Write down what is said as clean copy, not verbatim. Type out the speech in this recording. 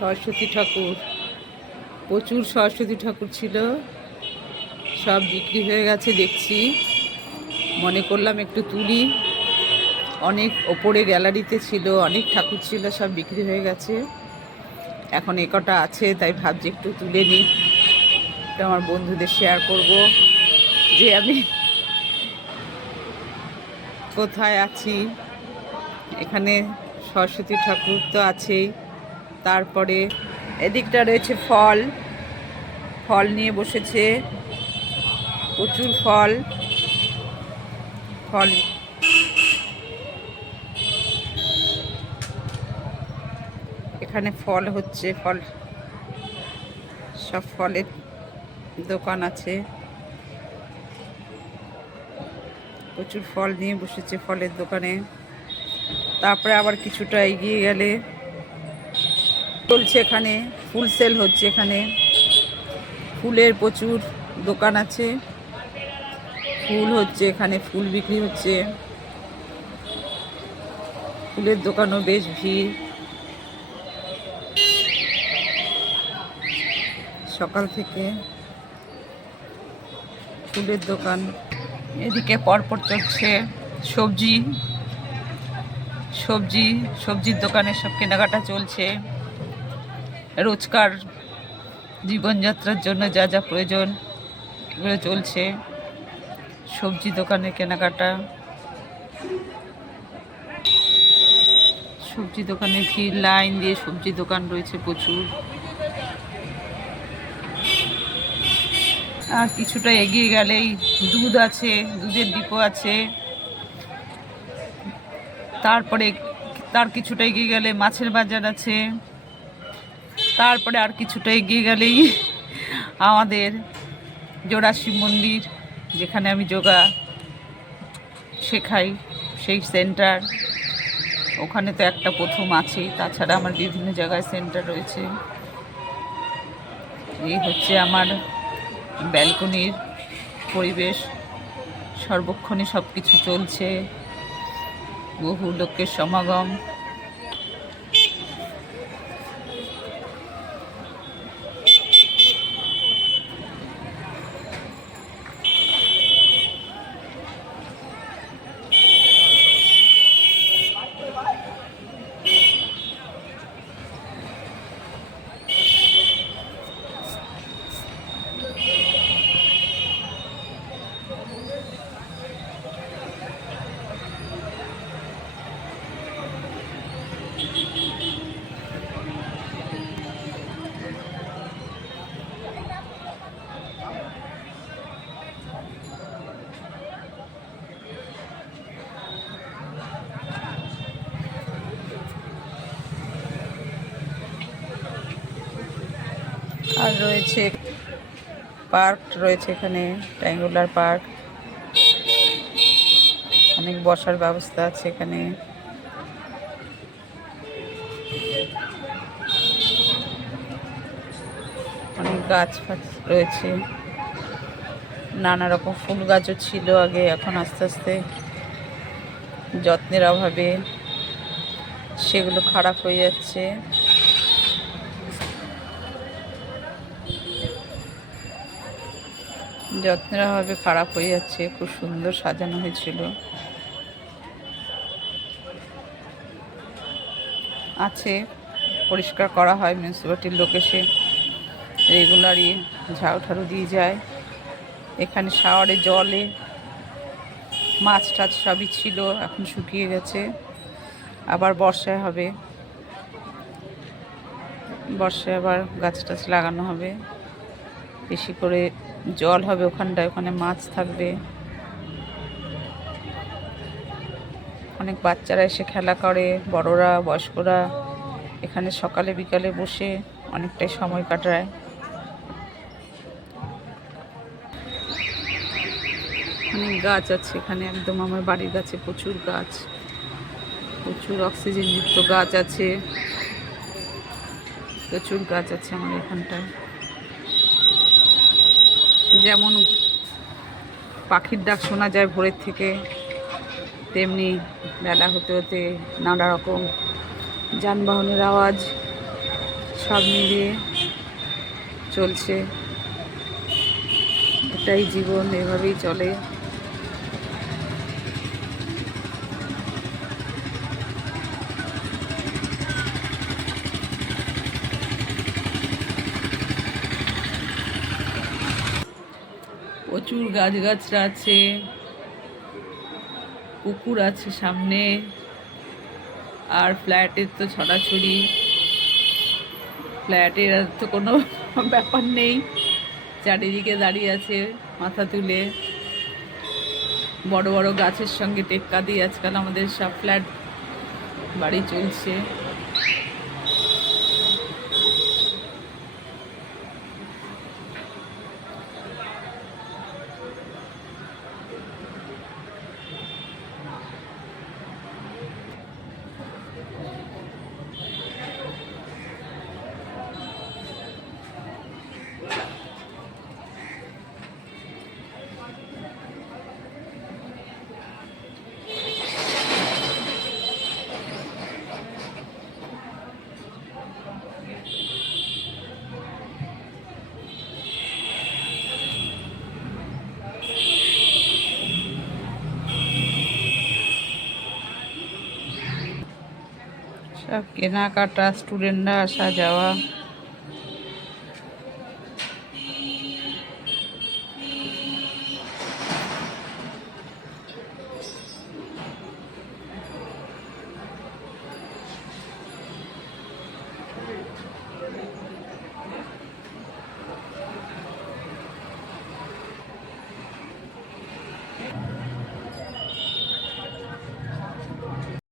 সরস্বতী ঠাকুর, প্রচুর সরস্বতী ঠাকুর ছিল, সব বিক্রি হয়ে গেছে দেখছি। মনে করলাম একটু তুলি, অনেক ওপরে গ্যালারিতে ছিল, অনেক ঠাকুর ছিল, সব বিক্রি হয়ে গেছে। এখন এ কটা আছে, তাই ভাবছি একটু তুলে নিই, তো আমার বন্ধুদের শেয়ার করব যে আমি কোথায় আছি। এখানে সরস্বতী ঠাকুর তো আছেই, তারপরে এদিকটা রয়েছে ফল, ফল নিয়ে বসেছে, প্রচুর ফল, ফল এখানে ফল হচ্ছে, ফল সব ফলের দোকান আছে, প্রচুর ফল নিয়ে বসেছে ফলের দোকানে। তারপরে আবার কিছুটা এগিয়ে গেলে চলছে, এখানে ফুল সেল হচ্ছে, এখানে ফুলের প্রচুর দোকান আছে, ফুল হচ্ছে, এখানে ফুল বিক্রি হচ্ছে, ফুলের দোকানও বেশ ভিড়। সকাল থেকে ফুলের দোকান, এদিকে পরপর চলছে সবজি, সবজি সবজির দোকানে সব কেনাকাটা চলছে। রোজকার জীবনযাত্রার জন্য যা যা প্রয়োজন এগুলো চলছে, সবজি দোকানে কেনাকাটা, সবজি দোকানে ভিড়, লাইন দিয়ে সবজি দোকান রয়েছে প্রচুর। আর কিছুটা এগিয়ে গেলেই দুধ আছে, দুধের ডিপো আছে। তারপরে তার কিছুটা এগিয়ে গেলে মাছের বাজার আছে। তারপরে আর কিছুটা এগিয়ে গেলেই আমাদের জোড়া শিব মন্দির, যেখানে আমি যোগা শেখাই, সেই সেন্টার, ওখানে তো একটা প্রথম আছেই, তাছাড়া আমার বিভিন্ন জায়গায় সেন্টার রয়েছে। এই হচ্ছে আমার ব্যালকনির পরিবেশ, সর্বক্ষণে সব কিছু চলছে, বহু লোকের সমাগম। আর রয়েছে পার্ক, রয়েছে এখানে ট্রায়াঙ্গুলার পার্ক, অনেক বসার ব্যবস্থা আছে এখানে। অনেক গাছ ফাছ রয়েছে, নানা রকম ফুল গাছও ছিল আগে, এখন আস্তে আস্তে যত্নের অভাবে সেগুলো খারাপ হয়ে যাচ্ছে। যত্নের অভাবে খারাপ হয়ে যাচ্ছে। খুব সুন্দর সাজানো হয়েছিল, আছে, পরিষ্কার করা হয়, মিউনিসিপ্যালিটির লোক এসে রেগুলারই ঝাড়ু ঠাড়ু দিয়ে যায়। এখানে শাওয়ারে জলে মাছ টাছ সবই ছিল, এখন শুকিয়ে গেছে, আবার বর্ষায় হবে, বর্ষায় আবার গাছ টাছ লাগানো হবে, বেশি করে জল হবে ওখানটায়, ওখানে মাছ থাকবে। অনেক বাচ্চারা এসে খেলা করে, বড়রা বয়স্করা এখানে সকালে বিকালে বসে অনেকটাই সময় কাটায়। অনেক গাছ আছে এখানে, একদম আমার বাড়ির কাছে প্রচুর গাছ, প্রচুর অক্সিজেনযুক্ত গাছ আছে, প্রচুর গাছ আছে আমার এখানটায়। যেমন পাখির ডাক শোনা যায় ভোরের থেকে, তেমনি বেলা হতে হতে নানা রকম যানবাহনের আওয়াজ, সব মিলিয়ে চলছে। এটাই জীবন, এভাবেই চলে। প্রচুর গাছগাছরা আছে, পুকুর আছে সামনে, আর ফ্ল্যাটের তো ছড়াছড়ি। ফ্ল্যাটের আর তো কোনো ব্যাপার নেই, চারিদিকে দাঁড়িয়ে আছে মাথা তুলে। বড় বড় গাছের সঙ্গে টেক্কা দিয়ে আজকাল আমাদের সব ফ্ল্যাট বাড়ি চলছে। সব কেনাকাটা, স্টুডেন্টরা আসা যাওয়া।